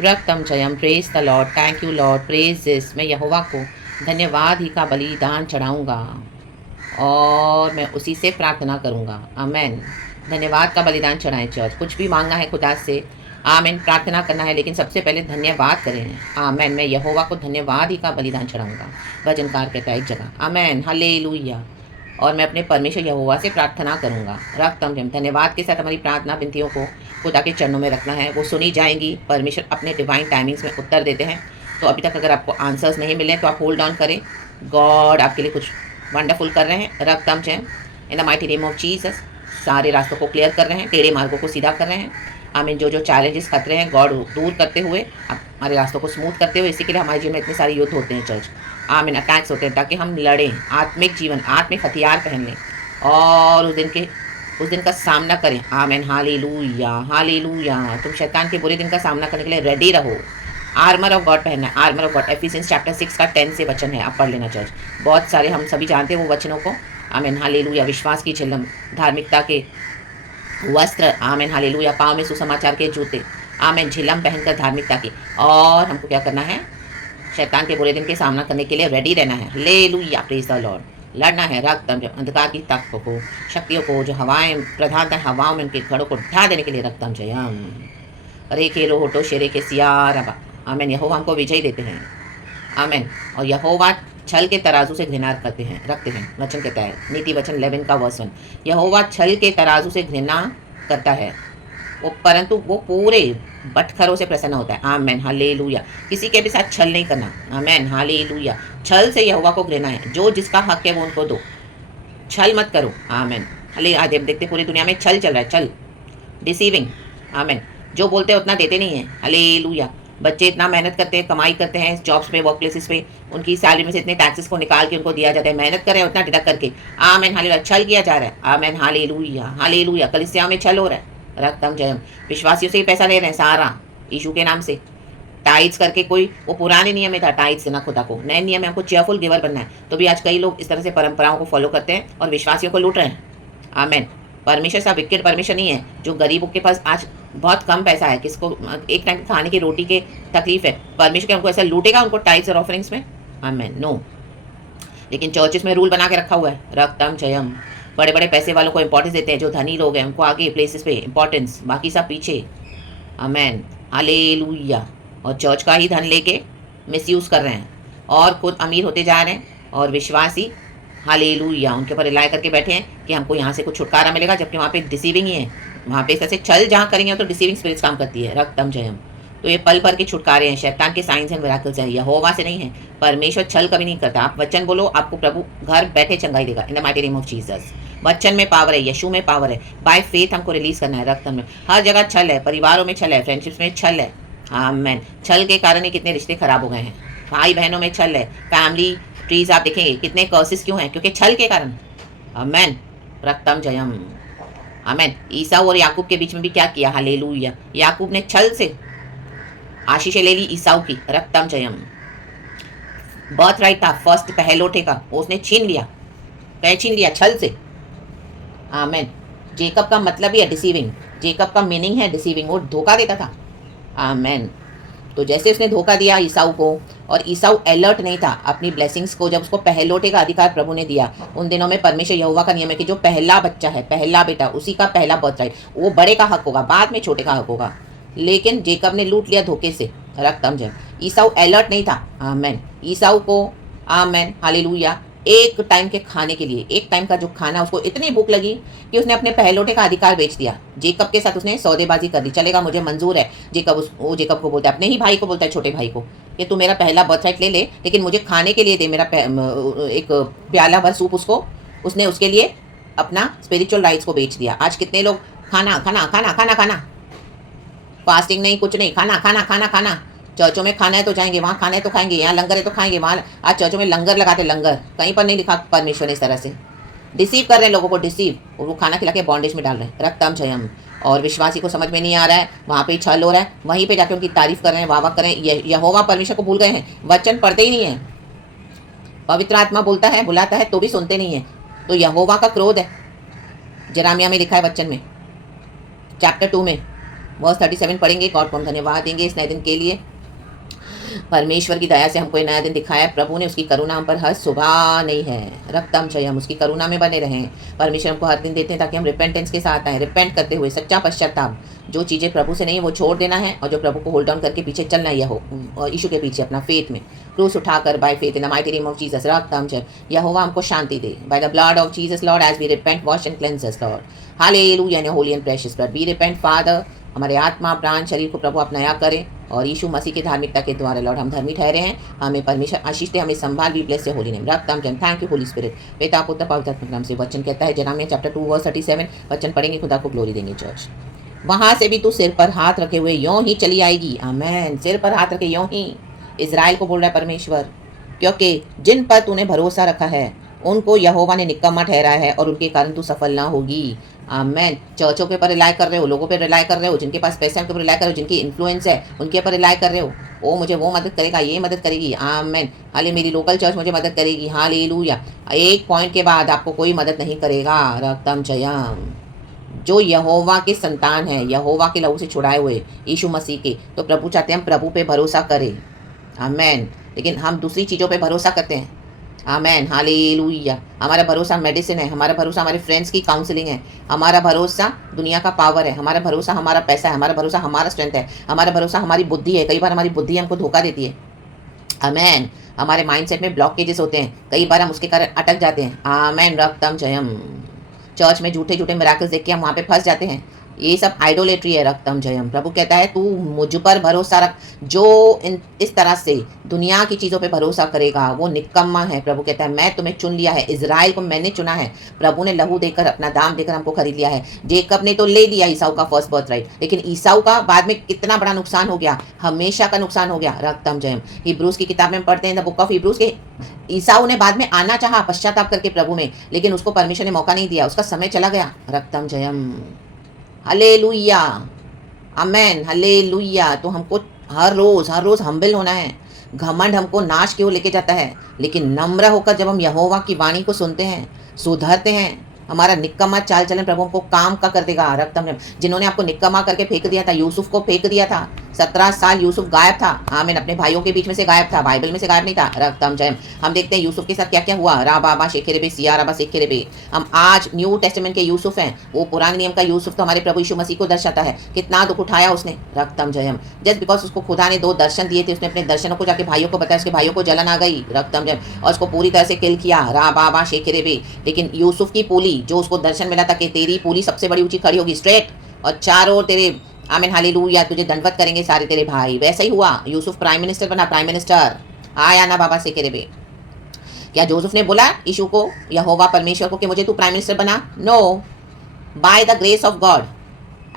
रक्तम जयम। Praise the Lord. Thank you Lord. Praise this. मैं यहोवा को धन्यवाद ही का बलिदान चढ़ाऊँगा और मैं उसी से प्रार्थना करूँगा। आमेन। धन्यवाद का बलिदान चढ़ाएं चर्च। कुछ भी मांगना है खुदा से, आमेन, प्रार्थना करना है, लेकिन सबसे पहले धन्यवाद करें। आमेन। मैं यहोवा को धन्यवाद ही का बलिदान चढ़ाऊँगा, भजनकार कहता है एक जगह। आमेन, हालेलुया। और मैं अपने परमेश्वर यहोवा से प्रार्थना करूँगा। रक्तम जम। धन्यवाद के साथ हमारी प्रार्थना विनतियों को खुदा के चरणों में रखना है, वो सुनी जाएंगी। परमेश्वर अपने डिवाइन टाइमिंग्स में उत्तर देते हैं। तो अभी तक अगर आपको आंसर्स नहीं मिले तो आप होल्ड ऑन करें, गॉड आपके लिए कुछ वंडरफुल कर रहे हैं। रक्तम जय। इन the mighty name of Jesus. सारे रास्तों को क्लियर कर रहे हैं, टेढ़े मार्गों को सीधा कर रहे हैं। आमीन। जो जो चैलेंजेस खतरे हैं गॉड दूर करते हुए, हमारे रास्तों को स्मूथ करते हुए। इसी के लिए हमारे जीवन में इतने सारे युद्ध होते हैं चर्च। आमीन। अटैक्स होते हैं ताकि हम लड़ें, आत्मिक जीवन, आत्मिक हथियार पहन लें और उस दिन का सामना करें। आमीन। Hallelujah, hallelujah. तुम शैतान के बुरे दिन का सामना करने के लिए रेडी रहो। आर्मर ऑफ गॉड पहनना है, आर्मर ऑफ गॉड। एफिसियंस चैप्टर 6 का 10 से वचन है, आप पढ़ लेना चर्च। बहुत सारे हम सभी जानते हैं वो वचनों को। आमीन। हालेलुया। विश्वास की झिलम, धार्मिकता के वस्त्र। आमीन। हालेलुया। पाँव में सुसमाचार के जूते। आमीन। झिलम पहनकर धार्मिकता की। और हमको क्या करना है? शैतान के बुरे दिन के सामना करने के लिए रेडी रहना है। हालेलुया। Praise the Lord. लड़ना है रक्तम जय। अंधकार की ताकतों को, शक्तियों को, जो हवाएं प्रधानतः हवाओं में उनके घरों को ढा देने के लिए रक्तम जयम। अरे के रोहोटो शेरे के सियार। आमीन। यहोवा हमको विजय देते हैं। आमीन। और यहोवा छल के तराजू से घृणा रखते हैं। वचन कहता है, नीति वचन 11 का वर्स 1। यहोवा छल के तराजू से घृणा करता है, परंतु वो पूरे बटखरों से प्रसन्न होता है। आमेन। हालेलुया। किसी के भी साथ छल नहीं करना। आमेन। हालेलुया। छल से यहोवा को घृणा है। जो जिसका हक है वो उनको दो, छल मत करो। आमेन। हाले आज देखते पूरी दुनिया में छल चल रहा है, छल, डिसीविंग। आमेन। जो बोलते हैं उतना देते नहीं है। हालेलुया। बच्चे इतना मेहनत करते हैं, कमाई करते हैं जॉब्स पे, वर्क प्लेसेस पे, उनकी सैलरी में से इतने टैक्सेस को निकाल के उनको दिया जाता है, मेहनत कर रहे हैं उतना डिडक्ट करके। आमेन। हालेलुया। छल किया जा रहा है। आमेन। हालेलुया, हालेलुया। कलीसिया में छल हो रहा है। रक्तम जयम। विश्वासियों से ही पैसा ले रहे हैं सारा, यीशु के नाम से। टाइट्स करके, कोई वो पुराने नियम में था टाइट्स देना खुदा को, नए नियम में हमको चेयरफुल गिवर बनना है। तो भी आज कई लोग इस तरह से परंपराओं को फॉलो करते हैं और विश्वासियों को लूट रहे हैं। आमेन। परमेश्वर सा विकेट परमेश्वर नहीं है जो गरीबों के पास आज बहुत कम पैसा है, किसको एक टाइम खाने की रोटी के तकलीफ है, परमेश्वर के हमको ऐसा लूटेगा उनको टाइट्स और ऑफरिंग्स में? आमेन। नो। लेकिन चर्चेस में रूल बना के रखा हुआ है। रक्तम जयम। बड़े बड़े पैसे वालों को इंपॉर्टेंस देते हैं, जो धनी लोग हैं उनको आगे प्लेसेस पे इंपॉर्टेंस, बाकी सब पीछे। आमेन। हालेलुया। और चर्च का ही धन लेके मिसयूज़ कर रहे हैं और खुद अमीर होते जा रहे हैं और विश्वासी हालेलुया उनके ऊपर रिलाय करके बैठे हैं कि हमको यहाँ से कुछ छुटकारा मिलेगा, जबकि वहाँ पे डिसीविंग ही है। वहाँ पे ऐसे छल जहाँ करेंगे तो डिसीविंग स्पिरिट्स काम करती है। रक्तम जयम। तो ये पल भर के छुटकारे हैं, शैतान के साइंस एंड मिरेकल्स हैं, यहोवा से नहीं है। परमेश्वर छल कभी नहीं करता। आप वचन बोलो, आपको प्रभु घर बैठे चंगाई देगा। इन the mighty name of Jesus. वचन में पावर है, यीशु में पावर है। बाय फेथ हमको रिलीज करना है। रक्तम में हर जगह छल है, परिवारों में छल है, फ्रेंडशिप्स में छल है। आमेन। छल के कारण ही कितने रिश्ते खराब हो गए हैं। भाई बहनों में छल है, फैमिली ट्रीज आप देखेंगे कितने कर्सेस क्यों हैं, क्योंकि छल के कारण। आमेन। रक्तम जयम। आमेन। ईसा और याकूब के बीच में भी क्या किया? हालेलुया। याकूब ने छल से आशीषें ले ली ईसाऊ की। रक्तम जयम। बर्थ राइट था फर्स्ट पहलोठे का, उसने छीन लिया। कह छीन लिया? छल से। आमेन। जेकब का मतलब ही है डिसीविंग। जेकब का मीनिंग है डिसीविंग, वो धोखा देता था। आमेन। तो जैसे उसने धोखा दिया ईसाऊ को, और ईसाऊ अलर्ट नहीं था अपनी ब्लेसिंग्स को, जब उसको पहलोटे का अधिकार प्रभु ने दिया। उन दिनों में परमेश्वर यहोवा का नियम है कि जो पहला बच्चा है, पहला बेटा, उसी का पहला बर्थ राइट, वो बड़े का हक होगा, बाद में छोटे का हक होगा। लेकिन जेकब ने लूट लिया धोखे से। रक्तम जय। ईसाऊ अलर्ट नहीं था। आमेन। ईसाऊ को, आमेन, हालेलुया, एक टाइम के खाने के लिए, एक टाइम का जो खाना, उसको इतनी भूख लगी कि उसने अपने पहलोटे का अधिकार बेच दिया। जेकब के साथ उसने सौदेबाजी कर दी। चलेगा, मुझे मंजूर है। वो जेकब को बोलता है, अपने ही भाई को बोलता है, छोटे भाई को, कि तू मेरा पहला बर्थ राइट ले ले, लेकिन मुझे खाने के लिए दे मेरा एक प्याला भर सूप। उसने उसके लिए अपना स्पिरिचुअल राइट्स को बेच दिया। आज कितने लोग खाना खाना खाना खाना खाना, फास्टिंग नहीं, कुछ नहीं, खाना खाना खाना खाना। चर्चों में खाना है तो जाएंगे, वहाँ खाना है तो खाएंगे, यहाँ लंगर है तो खाएंगे, वहाँ आज चर्चों में लंगर लगाते, लंगर कहीं पर नहीं लिखा परमेश्वर ने इस तरह से डिसीव कर रहे हैं लोगों को, डिसीव, और वो खाना खिला के बॉन्डेज में डाल रहे हैं। रक्तम जयम। और विश्वासी को समझ में नहीं आ रहा है, वहाँ पे छल हो रहा है, वहीं पे जाके उनकी तारीफ कर रहे हैं, वाह वाह कर रहे हैं। यहोवा परमेश्वर को भूल गए हैं, वचन पढ़ते ही नहीं है। पवित्र आत्मा बोलता है, बुलाता है, तो भी सुनते नहीं है। तो यहोवा का क्रोध है। जरामिया में लिखा है वचन में, चैप्टर 2 में, वर्स 37 पढ़ेंगे। गॉड को हम धन्यवाद देंगे इस नए दिन के लिए। परमेश्वर की दया से हमको ये नया दिन दिखाया है। प्रभु ने, उसकी करुणा हम पर हर सुबह नहीं है। रक्तम जय, हम उसकी करुणा में बने रहें। परमेश्वर हमको हर दिन देते हैं ताकि हम रिपेंटेंस के साथ आएँ, रिपेंट करते हुए सच्चा पश्चाताप। जो चीज़ें प्रभु से नहीं वो छोड़ देना है, और जो प्रभु को होल्ड ऑन करके पीछे चलना ही हो, यीशु के पीछे अपना फेथ में क्रूस उठाकर by faith in the mighty name of Jesus. रक्तम जय, यहोवा हमको शांति दे। By the blood of Jesus Lord, as we repent, wash and cleanse us Lord. हालेलुया in your holy and precious blood we repent Father. हमारे आत्मा प्राण शरीर को प्रभु आप नया करें, और यीशु मसीह की धार्मिकता के द्वारा लॉर्ड हम धर्मी ठहरे हैं। हमें परमेश्वर आशीष दे, हमें संभाल। We bless your holy name. रक्तम जन, थैंक यू होली स्पिरिट। पिता पुत्र पवित्र आत्मा के नाम से वचन कहता है जेरेमिया चैप्टर 2 वर्स 37। वचन पढ़ेंगे, खुदा को ग्लोरी देंगे चर्च। वहाँ से भी तू सिर पर हाथ रखे हुए यों ही चली आएगी। आमेन। सिर पर हाथ रखे यों ही, इजराइल को बोल रहा है परमेश्वर, क्योंकि जिन पर तूने भरोसा रखा है उनको यहोवा ने निकम्मा ठहराया है, और उनके कारण तू सफल ना होगी। आमेन। चर्चों के ऊपर रिलाई कर रहे हो, लोगों पे रिलाई कर रहे हो, जिनके पास पैसे हैं उनके ऊपर रिलाई कर रहे हो, जिनकी इन्फ्लुएंस है उनके ऊपर रिलाई कर रहे हो। ओ मुझे वो मदद करेगा, ये मदद करेगी। आमेन। हाले मेरी लोकल चर्च मुझे मदद करेगी। हालेलुया। एक पॉइंट के बाद आपको कोई मदद नहीं करेगा। रक्तम जयम। जो यहोवा के संतान है, यहोवा के लहू से छुड़ाए हुए यीशु मसीह के, तो प्रभु चाहते हैं हम प्रभु पे भरोसा करें। आमेन। लेकिन हम दूसरी चीज़ों पे भरोसा करते हैं। आमेन। हालेलुया। हमारा भरोसा मेडिसिन है, हमारा भरोसा हमारे फ्रेंड्स की काउंसलिंग है, हमारा भरोसा दुनिया का पावर है, हमारा भरोसा हमारा पैसा है, हमारा भरोसा हमारा स्ट्रेंथ है, हमारा भरोसा हमारी बुद्धि है। कई बार हमारी बुद्धि हमको धोखा देती है। आमेन। हमारे माइंडसेट में ब्लॉकेजेस होते हैं, कई बार हम उसके कारण अटक जाते हैं। आमेन। रक्तम जयम। चर्च में झूठे झूठे मिराकल्स देख के हम वहाँ पे फंस जाते हैं। ये सब आइडोलेट्री है। रक्तम जयम। प्रभु कहता है तू मुझ पर भरोसा रख। जो इस तरह से दुनिया की चीज़ों पे भरोसा करेगा वो निकम्मा है। प्रभु कहता है मैं तुम्हें चुन लिया है, इजराइल को मैंने चुना है। प्रभु ने लहू देकर, अपना दाम देकर हमको खरीद लिया है। जेकब ने तो ले लिया ईसाऊ का फर्स्ट बर्थ राइट, लेकिन ईसाऊ का बाद में कितना बड़ा नुकसान हो गया, हमेशा का नुकसान हो गया। रक्तम जयम। हिब्रूज की किताब में पढ़ते हैं, द बुक ऑफ हिब्रूज के, ईसाऊ ने बाद में आना चाहा पश्चाताप करके प्रभु में, लेकिन उसको परमेश्वर ने मौका नहीं दिया, उसका समय चला गया। रक्तम जयम। हालेलुया। आमेन। हालेलुया। तो हमको हर रोज़ हम्बल होना है। घमंड हमको नाश की ओर लेके जाता है, लेकिन नम्र होकर जब हम यहोवा की वाणी को सुनते हैं, सुधरते हैं, हमारा निकम्मा चाल चलन प्रभु हमको काम का कर देगा। रक्तम जयम। जिन्होंने आपको निकम्मा करके फेंक दिया था, यूसुफ को फेंक दिया था, 17 साल यूसुफ गायब था। आमीन। अपने भाइयों के बीच में से गायब था, बाइबल में से गायब नहीं था। रक्तम जयम। हम देखते हैं यूसुफ के साथ क्या क्या हुआ। रा बाबा शेखेरेबे सिया राबा शेखेरेबे। हम आज न्यू टेस्टामेंट के यूसुफ हैं। वो पुराने नियम का यूसुफ तो हमारे प्रभु यीशु मसीह को दर्शाता है। कितना दुख उठाया उसने। रक्तम जयम। जस्ट बिकॉज उसको खुदा ने 2 दर्शन दिए थे, उसने अपने दर्शनों को जाके भाइयों को बताया, उसके भाइयों को जलन आ गई। रक्तम जयम। और उसको पूरी तरह से किल किया। रा बाबा शेखेरेबे। लेकिन यूसुफ की पूली, जो उसको दर्शन मिला था कि तेरी पूली सबसे बड़ी ऊंची खड़ी होगी स्ट्रेट, और चारों ओर तेरे, आमीन हालेलुया, तुझे दंडवत करेंगे सारे तेरे भाई। वैसा ही हुआ। यूसुफ प्राइम मिनिस्टर बना, प्राइम मिनिस्टर। आया ना बाबा से केरेबे। क्या जोसेफ ने बोला यीशु को, यहोवा परमेश्वर को, कि मुझे तू प्राइम मिनिस्टर बना? No, by the grace of God.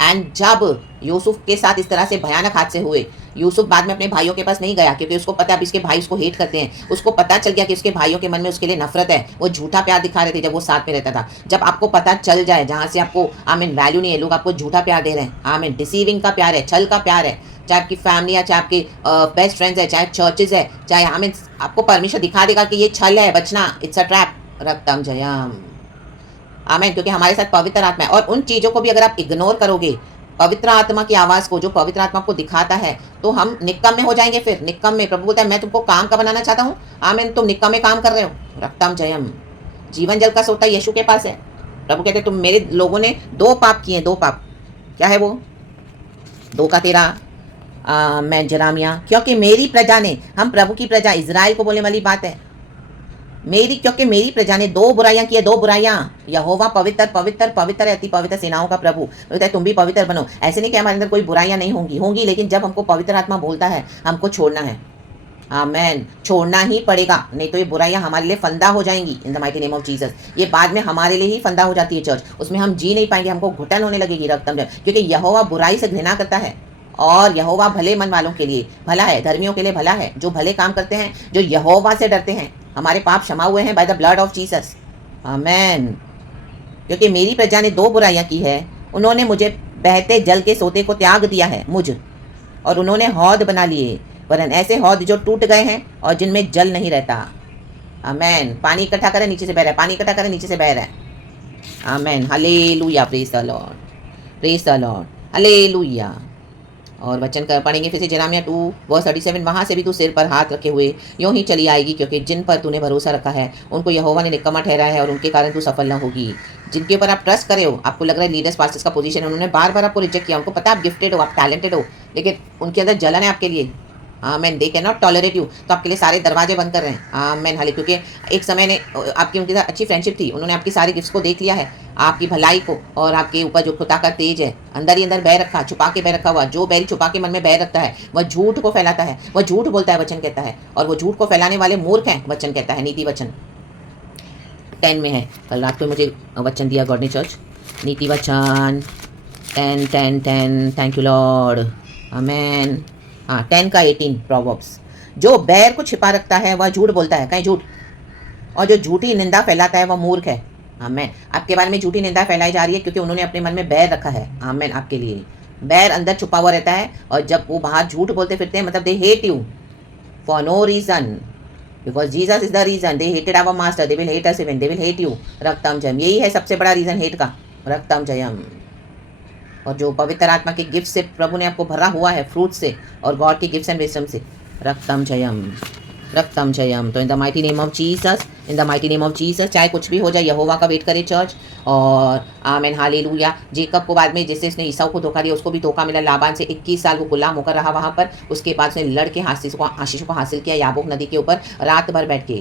And जब यूसुफ के साथ इस तरह से भयानक हादसे हुए, यूसुफ बाद में अपने भाइयों के पास नहीं गया, क्योंकि उसको पता अब इसके भाई उसको हेट करते हैं। उसको पता चल गया कि उसके भाइयों के मन में उसके लिए नफरत है। वो झूठा प्यार दिखा रहे थे जब वो साथ में रहता था। जब आपको पता चल जाए जहाँ से आपको आमीन वैल्यू नहीं है, लोग आपको झूठा प्यार दे रहे हैं, आमीन डिसीविंग का प्यार है, छल का प्यार है, चाहे आपकी फैमिली है, चाहे आपके बेस्ट फ्रेंड्स है, चाहे चर्चेज है, चाहे आमीन, आपको परमेश्वर दिखा देगा कि ये छल है, बचना, इट्स अ ट्रैप। रक्तम जयम। आमीन। क्योंकि हमारे साथ पवित्र आत्मा है, और उन चीज़ों को भी अगर आप इग्नोर करोगे, पवित्र आत्मा की आवाज़ को, जो पवित्र आत्मा को दिखाता है, तो हम निक्कम में हो जाएंगे। फिर निक्कम में प्रभु बोलता है मैं तुमको काम का बनाना चाहता हूँ। आमीन। तुम निक्कम में काम कर रहे हो। रक्तम जयम। जीवन जल का सोता यीशु के पास है। प्रभु कहते तुम मेरे लोगों ने 2 पाप किए, 2 पाप। क्या है वो? 2 का 13 मैं जरामिया, क्योंकि मेरी प्रजा ने, हम प्रभु की प्रजा इजराइल को बोलने वाली बात है, क्योंकि मेरी प्रजा ने 2 बुराइयां की है, 2 बुराइयां। यहोवा पवित्र पवित्र पवित्र है, अति पवित्र सेनाओं का प्रभु बोलता है तुम भी पवित्र बनो। ऐसे नहीं कि हमारे अंदर कोई बुराइयां नहीं होंगी, लेकिन जब हमको पवित्र आत्मा बोलता है हमको छोड़ना है। आमेन। छोड़ना ही पड़ेगा, नहीं तो ये बुराइयां हमारे लिए फंदा हो जाएंगी। इन the mighty name of Jesus. ये बाद में हमारे लिए ही फंदा हो जाती है चर्च, उसमें हम जी नहीं पाएंगे, हमको घुटन होने लगेगी। रक्तम जयम। क्योंकि यहोवा बुराई से घृणा करता है, और यहोवा भले मन वालों के लिए भला है, धर्मियों के लिए भला है, जो भले काम करते हैं, जो यहोवा से डरते हैं। हमारे पाप क्षमा हुए हैं by the blood of Jesus. आमेन। क्योंकि मेरी प्रजा ने 2 बुराइयां की है, उन्होंने मुझे बहते जल के सोते को त्याग दिया है और उन्होंने हौद बना लिए, वरन ऐसे हौद जो टूट गए हैं और जिनमें जल नहीं रहता। आमेन। पानी इकट्ठा करें नीचे से बह रहा है, पानी इकट्ठा करें नीचे से बह रहा है। आमेन। हालेलुया। Praise the Lord, praise the Lord. हालेलुया। और वचन कर पढ़ेंगे फिर से जेरेमिया 2:37, वहाँ से भी तू सिर पर हाथ रखे हुए यूं ही चली आएगी, क्योंकि जिन पर तूने भरोसा रखा है उनको यहोवा ने निकम्मा ठहराया है और उनके कारण तू सफल न होगी। जिनके ऊपर आप ट्रस्ट करे हो, आपको लग रहा है लीडर्स पास्टर्स का पोजीशन है, उन्होंने बार बार आपको रिजेक्ट किया, उनको पता है आप गिफ्टेड हो, आप टैलेंटेड हो, लेकिन उनके अंदर जलन है आपके लिए। आमेन, they can not tolerate you, तो आपके लिए सारे दरवाजे बंद कर रहे हैं। आमेन, हाले, क्योंकि एक समय ने आपकी उनके साथ अच्छी फ्रेंडशिप थी, उन्होंने आपकी सारी गिफ्ट्स को देख लिया है, आपकी भलाई को, और आपके ऊपर जो खुदा का तेज है अंदर ही अंदर बह रखा, छुपा के बह रखा हुआ। जो बैरी छुपा के मन में बह रखता है वह झूठ को फैलाता है, वह झूठ बोलता है, वचन कहता है, और वो झूठ को फैलाने वाले मूर्ख हैं, वचन कहता है। नीति वचन 10 में है, कल रात को मुझे वचन दिया गॉड ने चर्च, नीति वचन 10 थैंक यू लॉर्ड, आमेन। हाँ, 10 का 18 प्रोवर्ब्स, जो बैर को छिपा रखता है वह झूठ बोलता है, कहीं झूठ, और जो झूठी निंदा फैलाता है वह मूर्ख है। आमेन, आपके बारे में झूठी निंदा फैलाई जा रही है क्योंकि उन्होंने अपने मन में बैर रखा है। आमेन, आपके लिए बैर अंदर छुपा हुआ रहता है, और जब वो बाहर झूठ बोलते फिरते हैं, मतलब they hate you for no reason, because Jesus is the reason, they hated our master, they will hate us even, they will hate you. रक्तम जयम, यही है सबसे बड़ा रीजन हेट का, रक्तम जयम। और जो पवित्र आत्मा के गिफ्ट से प्रभु ने आपको भरा हुआ है, फ्रूट से और गॉड के गिफ्ट्स एंड विजडम से, रक्तम जयम, रक्तम जयम। तो इन the mighty name of Jesus, in the mighty name of Jesus, चाहे कुछ भी हो जाए, यहोवा का वेट करे चर्च। और आमेन, हालेलुया। जेकब को बाद में जिससे उसने ईसाऊ को धोखा दिया, उसको भी धोखा मिला, लाबान से 21 साल वो गुलाम होकर रहा वहाँ पर। उसके बाद उसने लड़के आशीष को हासिल किया याबोक नदी के ऊपर रात भर बैठ के,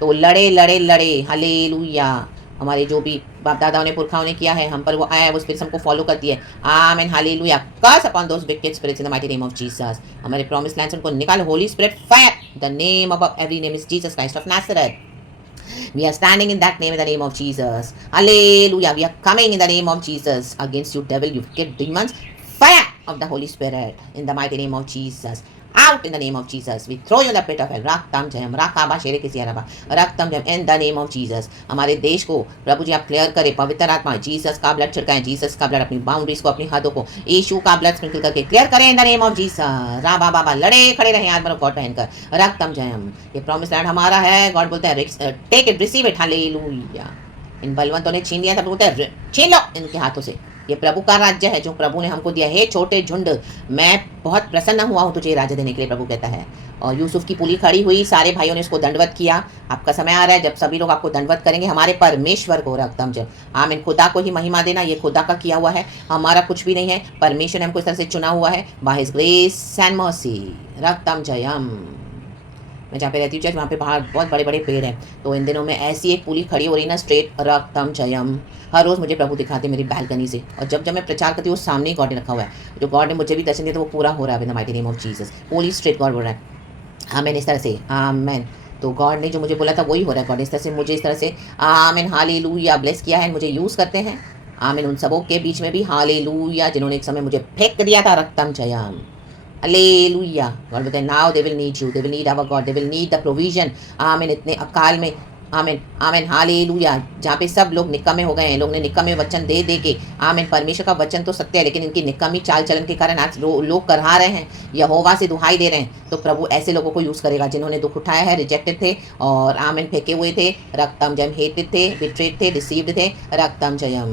तो लड़े लड़े लड़े, हालेलुया। हमारे जो भी बाप दादाओं ने पुरखाओं ने किया है, हम पर वो आया है, वो स्पिरिट्स हमको फॉलो करती है। आमेन, हालेलुया। Curse upon those wicked spirits in the mighty name of Jesus. हमारे प्रॉमिस लैंड से उनको निकाल, Holy Spirit fire, the name above every name is Jesus Christ of Nazareth. We are standing in that name, in the name of Jesus. Hallelujah. We are coming in the name of Jesus against you, devil, you wicked demons. Fire of the Holy Spirit in the mighty name of Jesus. Out in the name of Jesus. We throw you in the pit of hell. Raktam jayam, rakaba shere kisi araba, raktam jayam in the name of Jesus. हमारे देश को प्रभु जी आप clear करें, पवित्र आत्मा Jesus का blood छिड़काएं, Jesus का blood अपनी बाउंड्रीज को, अपनी हदों को यीशु का ब्लड स्प्रिंकल करके क्लियर करें in the name of Jesus. राबा बाबा लड़े खड़े रहे आत्मा ऑफ गॉड पहनकर, रक्तम जयम। ये प्रॉमिस लैंड हमारा है, गॉड बोलते हैं टेक इट, रिसीव इट, हालेलुया। इन बलवंतों ने छीन लिया था, बोलते हैं छीन लो इनके हाथों से। ये प्रभु का राज्य है जो प्रभु ने हमको दिया है। छोटे झुंड, मैं बहुत प्रसन्न हुआ हूँ तुझे राज्य देने के लिए, प्रभु कहता है। और यूसुफ की पुली खड़ी हुई, सारे भाइयों ने उसको दंडवत किया। आपका समय आ रहा है जब सभी लोग आपको दंडवत करेंगे, हमारे परमेश्वर को, रक्तम जय। आमीन, खुदा को ही महिमा देना, ये खुदा का किया हुआ है, हमारा कुछ भी नहीं है। परमेश्वर ने हमको इस तरह से चुना हुआ है, by his grace and mercy, रक्तम जयम। मैं जहाँ पे रहती हूँ चर्च, वहाँ पे बाहर बहुत बड़े बड़े पेड़ हैं, तो इन दिनों में ऐसी एक पुली खड़ी हो रही ना, स्ट्रेट, रक्तम जयम। हर रोज़ मुझे प्रभु दिखाते मेरी बैल्कनी से, और जब जब मैं प्रचार करती हूँ, वो सामने ही गॉड ने रखा हुआ है। जो गॉड ने मुझे भी दर्शन दिया, तो वो पूरा हो रहा है इन the mighty name of Jesus. Pulley straight God बोल रहा है, आमेन, इस तरह से, आमेन। तो गॉड ने जो मुझे बोला था वही हो रहा है। गॉड इस तरह से मुझे, इस तरह से, आमेन, हालेलुया, ब्लेस किया है, मुझे यूज़ करते हैं। आमेन, उन सबों के बीच में भी हालेलुया, जिन्होंने एक समय मुझे फेंक दिया था, रक्तम जयम। हालेलुया। गॉड बोलते हैं now they will need you, they will need our God, they will need the provision. आमीन, इतने अकाल में, आमीन, आमीन, हालेलुया। जहाँ पे सब लोग निकम्मे हो गए हैं, लोग ने निकम्मे वचन दे दे के, आमीन, परमेश्वर का वचन तो सत्य है, लेकिन इनकी निकम्मी चाल चलन के कारण आज लोग करहा रहे हैं, यहोवा से दुहाई दे रहे हैं। तो प्रभु ऐसे लोगों को यूज़ करेगा जिन्होंने दुख उठाया है, रिजेक्टेड थे, और आमीन, फेंके हुए थे, रक्तम जयम, हेटेड थे, बिट्रेड थे, डिसीव्ड थे, रक्तम जयम,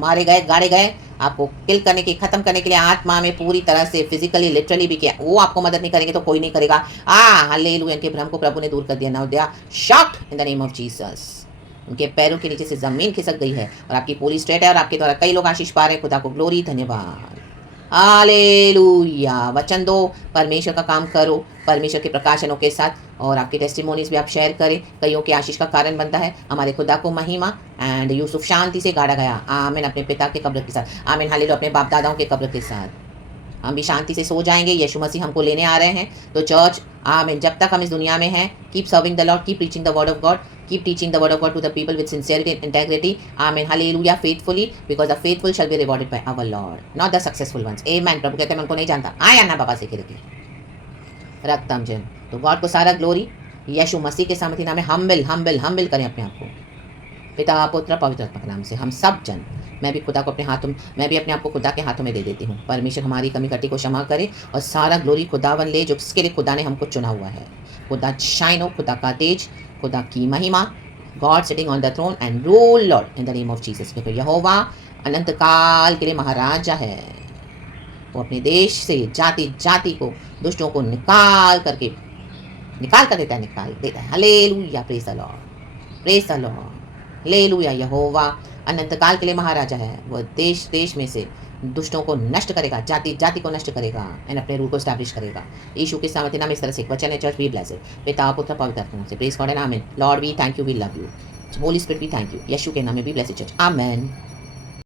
मारे गए, गाड़े गए। आपको किल करने की, खत्म करने के लिए आत्मा में पूरी तरह से, फिजिकली, लिटरली भी किया। वो आपको मदद नहीं करेंगे तो कोई नहीं करेगा। हालेलुया, इनके भ्रम को प्रभु ने दूर कर दिया। Now they are shocked in the name of Jesus. उनके पैरों के नीचे से जमीन खिसक गई है, और आपकी पूरी स्ट्रेट है, और आपके द्वारा कई लोग आशीष पा रहे हैं। खुदा को ग्लोरी, धन्यवाद, हालेलुया। वचन दो, परमेश्वर का काम करो, परमेश्वर के प्रकाशनों के साथ, और आपके टेस्टिमोनीज भी आप शेयर करें, कईयों के आशीष का कारण बनता है। हमारे खुदा को महिमा। एंड यूसुफ शांति से गाड़ा गया, आमीन, अपने पिता के कब्र के साथ, आमीन, हालेलुया, अपने बाप दादाओं के कब्र के साथ। हम भी शांति से सो जाएंगे, यीशु मसीह हमको लेने आ रहे हैं। तो चर्च, आमीन, जब तक हम इस दुनिया में हैं, keep serving the Lord, keep preaching the word of God, keep teaching the word of God to the people with sincerity and integrity. Amen. Hallelujah. Faithfully, because the faithful shall be rewarded by our Lord, not the successful ones. Amen. प्रभु कहते हैं मैं उनको नहीं जानता, आया ना बाबा से करके, रक्तम जयम। तो गॉड को सारा ग्लोरी यीशु मसीह के सामर्थ्य नाम में हम्बल करें अपने आप को, पिता, पुत्र, पवित्र आत्मा के नाम से। हम सब जन, मैं भी खुदा को अपने हाथों में, मैं भी अपने आप को खुदा के हाथों में दे देती हूँ। परमेश्वर हमारी कमी कटी को क्षमा करे, और सारा ग्लोरी खुदावन ले, जो जिसके लिए खुदा ने हमको चुना हुआ है। खुदा शाइन हो, खुदा का तेज, खुदा की महिमा, God sitting on the throne and rule lord in the name of Jesus. क्योंकि यहोवा अनंत काल के लिए महाराजा है। वो अपने देश से जाति जाति को, दुष्टों को निकाल कर देता है, निकाल देता है। हालेलुया, praise the Lord, praise the Lord, हालेलुया। यहोवा अनंत काल के लिए महाराजा है। वो देश देश में से दुष्टों को नष्ट करेगा, जाति जाति को नष्ट करेगा एंड अपने रूल को स्टैब्लिश करेगा। यीशु के सामर्थ्य नाम इस तरह से एक वचन है, चर्च बी ब्लेस्ड। पिता पुत्र पवित्र आत्मा नाम से, प्रेज़ गॉड एंड आमेन। Lord we thank you, we love you. Holy Spirit we thank you. यीशु के नाम में बी ब्लेस्ड चर्च, आमेन।